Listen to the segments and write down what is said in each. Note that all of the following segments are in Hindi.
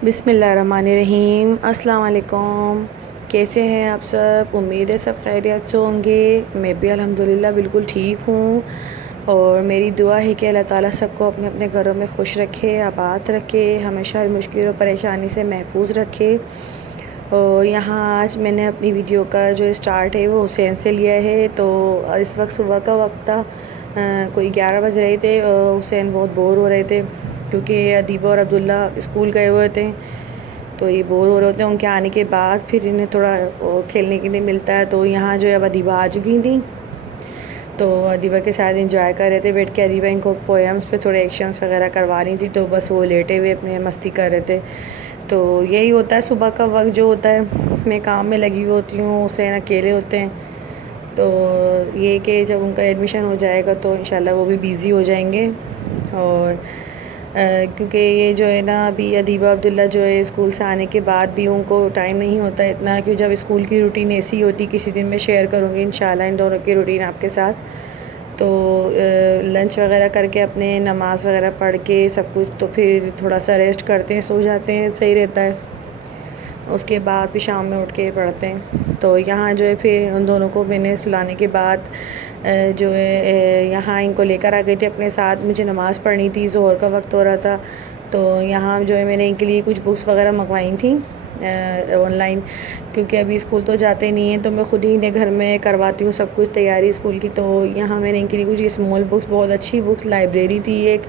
बिस्मिल्लाहिर्रहमानिर्रहीम। अस्सलाम वालेकुम। कैसे हैं आप सब? उम्मीद है सब खैरियत से होंगे। मैं भी अल्हम्दुलिल्लाह बिल्कुल ठीक हूँ और मेरी दुआ है कि अल्लाह ताला सबको अपने अपने घरों में खुश रखे, आबाद रखे, हमेशा मुश्किल और परेशानी से महफूज रखे। और यहाँ आज मैंने अपनी वीडियो का जो स्टार्ट है वो हुसैन से लिया है। तो इस वक्त सुबह का वक्त था, कोई 11 बज रहे थे। हुसैन बहुत बोर हो रहे थे क्योंकि अदीबा और अब्दुल्ला स्कूल गए हुए थे, तो ये बोर हो रहे होते हैं। उनके आने के बाद फिर इन्हें थोड़ा खेलने के लिए मिलता है। तो यहाँ जो है अब अदीबा आ चुकी थी, तो अदीबा के साथ इंजॉय कर रहे थे बैठ के। अदीबा इनको पोएम्स पे थोड़े एक्शंस वगैरह करवा रही थी, तो बस वो लेटे हुए अपने मस्ती कर रहे थे। तो यही होता है सुबह का वक्त जो होता है, मैं काम में लगी हुई होती हूँ, हुसैन अकेले होते हैं। तो ये कि जब उनका एडमिशन हो जाएगा तो इंशाल्लाह वो भी बिज़ी हो जाएंगे। और क्योंकि ये जो है ना, अभी अदीबा अब्दुल्ला जो है स्कूल से आने के बाद भी उनको टाइम नहीं होता इतना, कि जब स्कूल की रूटीन ऐसी होती, किसी दिन मैं शेयर करूँगी इंशाल्लाह इन दोनों की रूटीन आपके साथ। तो लंच वगैरह करके अपने नमाज़ वगैरह पढ़ के सब कुछ, तो फिर थोड़ा सा रेस्ट करते हैं, सो जाते हैं, सही रहता है। उसके बाद फिर शाम में उठ के पढ़ते हैं। तो यहाँ जो है फिर उन दोनों को मैंने सुलाने के बाद जो है यहाँ इनको लेकर आ गई थी अपने साथ। मुझे नमाज़ पढ़नी थी, ज़ोहर का वक्त हो रहा था। तो यहाँ जो है मैंने इनके लिए कुछ बुक्स वगैरह मंगवाई थी ऑनलाइन, क्योंकि अभी स्कूल तो जाते नहीं हैं, तो मैं ख़ुद ही इन्हें घर में करवाती हूँ सब कुछ तैयारी स्कूल की। तो यहाँ मैंने इनके लिए कुछ स्मॉल बुक्स, बहुत अच्छी बुक्स, लाइब्रेरी थी एक,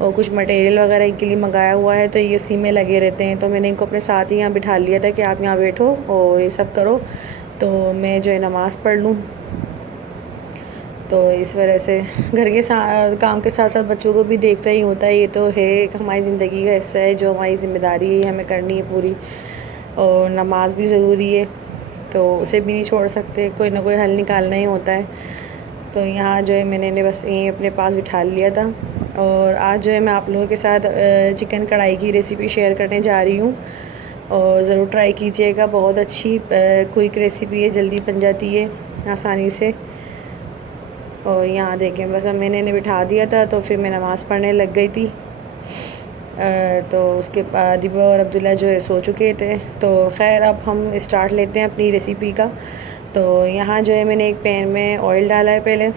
और कुछ मटेरियल वगैरह इनके लिए मंगाया हुआ है, तो ये उसी में लगे रहते हैं। तो मैंने इनको अपने साथ ही यहाँ बिठा लिया था कि आप यहाँ बैठो और ये सब करो, तो मैं जो है नमाज़ पढ़ लूँ। तो इस वजह से घर के काम के साथ साथ बच्चों को भी देखना ही होता है। ये तो है हमारी ज़िंदगी का हिस्सा है, जो हमारी ज़िम्मेदारी है हमें करनी है पूरी। और नमाज भी ज़रूरी है, तो उसे भी नहीं छोड़ सकते, कोई ना कोई हल निकालना ही होता है। तो यहाँ जो है मैंने इन्हें बस यहीं अपने पास बिठा लिया था। और आज जो है मैं आप लोगों के साथ चिकन कढ़ाई की रेसिपी शेयर करने जा रही हूँ, और ज़रूर ट्राई कीजिएगा। बहुत अच्छी क्विक रेसिपी है, जल्दी बन जाती है आसानी से। और यहाँ देखें, बस अब मैंने इन्हें बिठा दिया था, तो फिर मैं नमाज़ पढ़ने लग गई थी। तो उसके बाद अदीबा और अब्दुल्ला जो है सो चुके थे। तो ख़ैर अब हम स्टार्ट लेते हैं अपनी रेसिपी का। तो यहाँ जो है मैंने एक पैन में ऑयल डाला है पहले,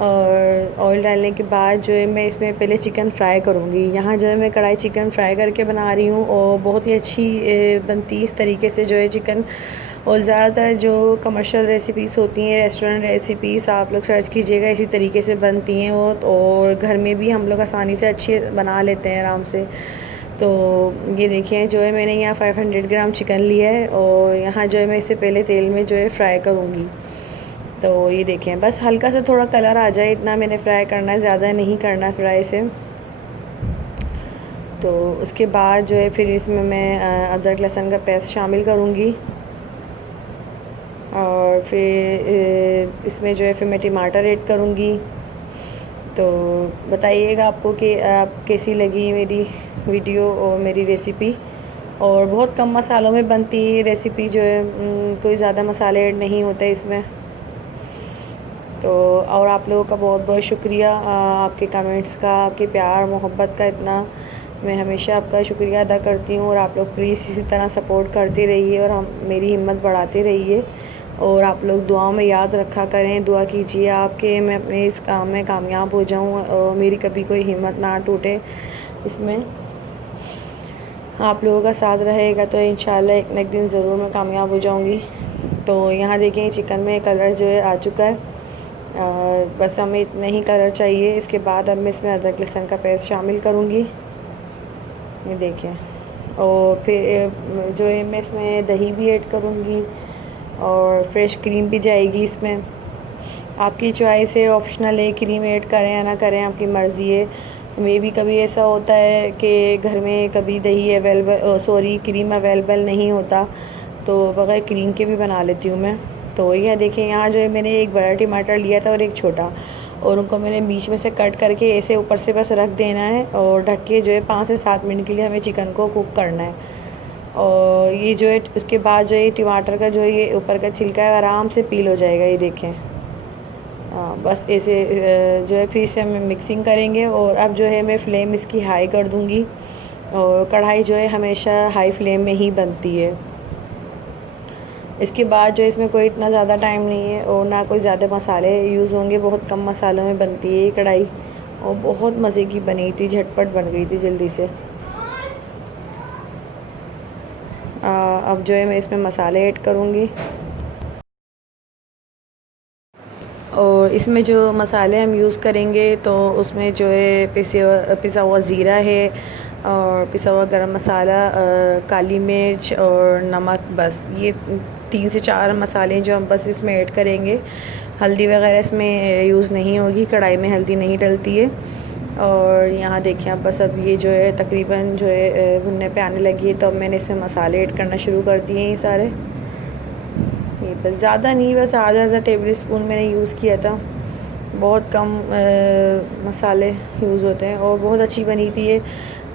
और ऑयल डालने के बाद जो है मैं इसमें पहले चिकन फ्राई करूँगी। यहाँ जो है मैं कढ़ाई चिकन फ्राई करके बना रही हूँ, और बहुत ही अच्छी बनती इस तरीके से जो है चिकन। और ज़्यादातर जो कमर्शियल रेसिपीज़ होती हैं, रेस्टोरेंट रेसिपीज़, आप लोग सर्च कीजिएगा, इसी तरीके से बनती हैं वो। और घर में भी हम लोग आसानी से अच्छे बना लेते हैं आराम से। तो ये देखिए, जो है मैंने यहाँ 500 ग्राम चिकन लिया है, और यहाँ जो है मैं इससे पहले तेल में जो है फ्राई करूँगी। तो ये देखें, बस हल्का सा थोड़ा कलर आ जाए, इतना मैंने फ्राई करना है, ज़्यादा नहीं करना फ्राई से। तो उसके बाद जो है फिर इसमें मैं अदरक लहसुन का पेस्ट शामिल करूँगी, और फिर इसमें जो है फिर मैं टमाटर ऐड करूँगी। तो बताइएगा आपको कि आप कैसी लगी मेरी वीडियो और मेरी रेसिपी। और बहुत कम मसालों में बनती है रेसिपी जो है, कोई ज़्यादा मसाले ऐड नहीं होते इसमें। तो और आप लोगों का बहुत बहुत शुक्रिया, आपके कमेंट्स का, आपके प्यार मोहब्बत का, इतना मैं हमेशा आपका शुक्रिया अदा करती हूँ। और आप लोग प्लीज़ इसी तरह सपोर्ट करते रहिए और हम मेरी हिम्मत बढ़ाते रहिए। और आप लोग दुआओं में याद रखा करें, दुआ कीजिए आपके मैं अपने इस काम में कामयाब हो जाऊँ, और मेरी कभी कोई हिम्मत ना टूटे इसमें। आप लोगों का साथ रहेगा तो इंशाल्लाह एक न एक दिन ज़रूर मैं कामयाब हो जाऊँगी। तो यहाँ देखें, चिकन में कलर जो है आ चुका है, बस हमें इतना ही कलर चाहिए। इसके बाद अब मैं इसमें अदरक लहसुन का पेस्ट शामिल करूँगी, ये देखें। और फिर जो है मैं इसमें दही भी ऐड करूँगी, और फ्रेश क्रीम भी जाएगी इसमें। आपकी चॉइस है, ऑप्शनल है, क्रीम ऐड करें या ना करें, आपकी मर्ज़ी है। मे भी कभी ऐसा होता है कि घर में कभी दही अवेलेबल, सॉरी क्रीम अवेलेबल नहीं होता, तो बग़ैर क्रीम के भी बना लेती हूँ मैं। तो यह देखें, यहाँ जो है मैंने एक बड़ा टमाटर लिया था और एक छोटा, और उनको मैंने बीच में से कट करके ऐसे ऊपर से बस रख देना है, और ढक के जो है 5 से 7 मिनट के लिए हमें चिकन को कुक करना है। और ये जो है उसके बाद जो है टमाटर का जो है ये ऊपर का छिलका है आराम से पील हो जाएगा, ये देखें। हाँ, बस ऐसे जो है फिर से हम मिक्सिंग करेंगे। और अब जो है मैं फ्लेम इसकी हाई कर दूँगी, और कढ़ाई जो है हमेशा हाई फ्लेम में ही बनती है। इसके बाद जो इसमें कोई इतना ज़्यादा टाइम नहीं है और ना कोई ज़्यादा मसाले यूज़ होंगे, बहुत कम मसालों में बनती है ये कढ़ाई और बहुत मज़े की बनी थी, झटपट बन गई थी जल्दी से। अब जो है मैं इसमें मसाले ऐड करूँगी और इसमें जो मसाले हम यूज़ करेंगे तो उसमें जो है पिसा हुआ ज़ीरा है और पिसा हुआ गरम मसाला, काली मिर्च और नमक, बस ये 3 से 4 मसाले जो हम बस इसमें ऐड करेंगे। हल्दी वगैरह इसमें यूज़ नहीं होगी, कढ़ाई में हल्दी नहीं डलती है। और यहाँ देखिए आप, बस अब ये जो है तकरीबन जो है भुनने पे आने लगी है, तो अब मैंने इसमें मसाले ऐड करना शुरू कर दिए हैं सारे। ये बस ज़्यादा नहीं, बस आधा टेबल स्पून मैंने यूज़ किया था, बहुत कम मसाले यूज़ होते हैं और बहुत अच्छी बनी थी ये।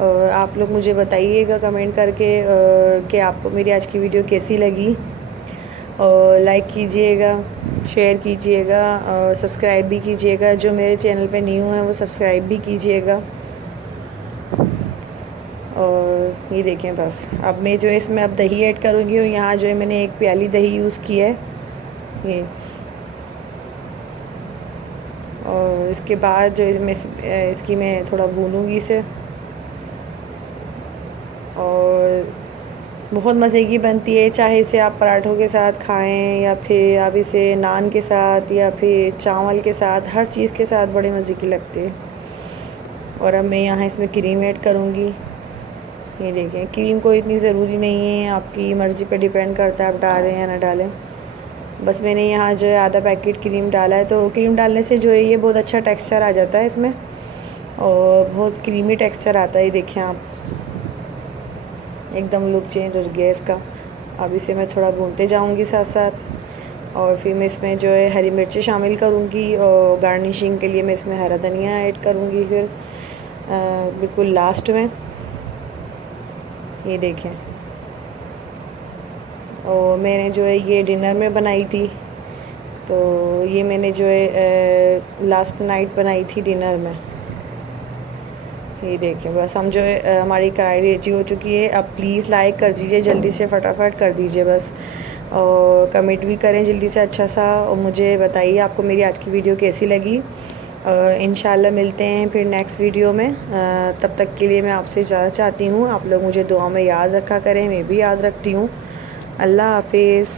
और आप लोग मुझे बताइएगा कमेंट करके कि आपको मेरी आज की वीडियो कैसी लगी, और लाइक कीजिएगा, शेयर कीजिएगा और सब्सक्राइब भी कीजिएगा। जो मेरे चैनल पे न्यू हैं वो सब्सक्राइब भी कीजिएगा। और ये देखें, बस अब मैं जो है इसमें अब दही ऐड करूँगी और यहाँ जो है मैंने 1 प्याली दही यूज़ की है ये। और इसके बाद जो है मैं इसकी मैं थोड़ा भूनूँगी इसे, और बहुत मज़े की बनती है। चाहे इसे आप पराठों के साथ खाएं या फिर आप इसे नान के साथ या फिर चावल के साथ, हर चीज़ के साथ बड़े मज़े की लगती है। और अब मैं यहाँ इसमें क्रीम ऐड करूँगी। ये देखें, क्रीम कोई इतनी ज़रूरी नहीं है, आपकी मर्ज़ी पे डिपेंड करता है आप डालें या ना डालें। बस मैंने यहाँ जो है आधा पैकेट क्रीम डाला है, तो क्रीम डालने से जो है ये बहुत अच्छा टेक्सचर आ जाता है इसमें और बहुत क्रीमी टेक्सचर आता है। ये देखें आप, एकदम लुक चेंज हो गया इसका। अब इसे मैं थोड़ा भूनते जाऊंगी साथ साथ, और फिर मैं इसमें जो है हरी मिर्ची शामिल करूंगी और गार्निशिंग के लिए मैं इसमें हरा धनिया ऐड करूंगी फिर बिल्कुल लास्ट में। ये देखें, और मैंने जो है ये डिनर में बनाई थी, तो ये मैंने जो है लास्ट नाइट बनाई थी डिनर में। ये देखें, बस हम जो है हमारी कढ़ाई रेडी हो चुकी है। अब प्लीज़ लाइक कर दीजिए, जल्दी से फटाफट कर दीजिए बस, और कमेंट भी करें जल्दी से अच्छा सा, और मुझे बताइए आपको मेरी आज की वीडियो कैसी लगी। इंशाल्लाह मिलते हैं फिर नेक्स्ट वीडियो में। तब तक के लिए मैं आपसे इजाज़त चाहती हूँ। आप लोग मुझे दुआ में याद रखा करें, मैं भी याद रखती हूँ। अल्लाह हाफिज़।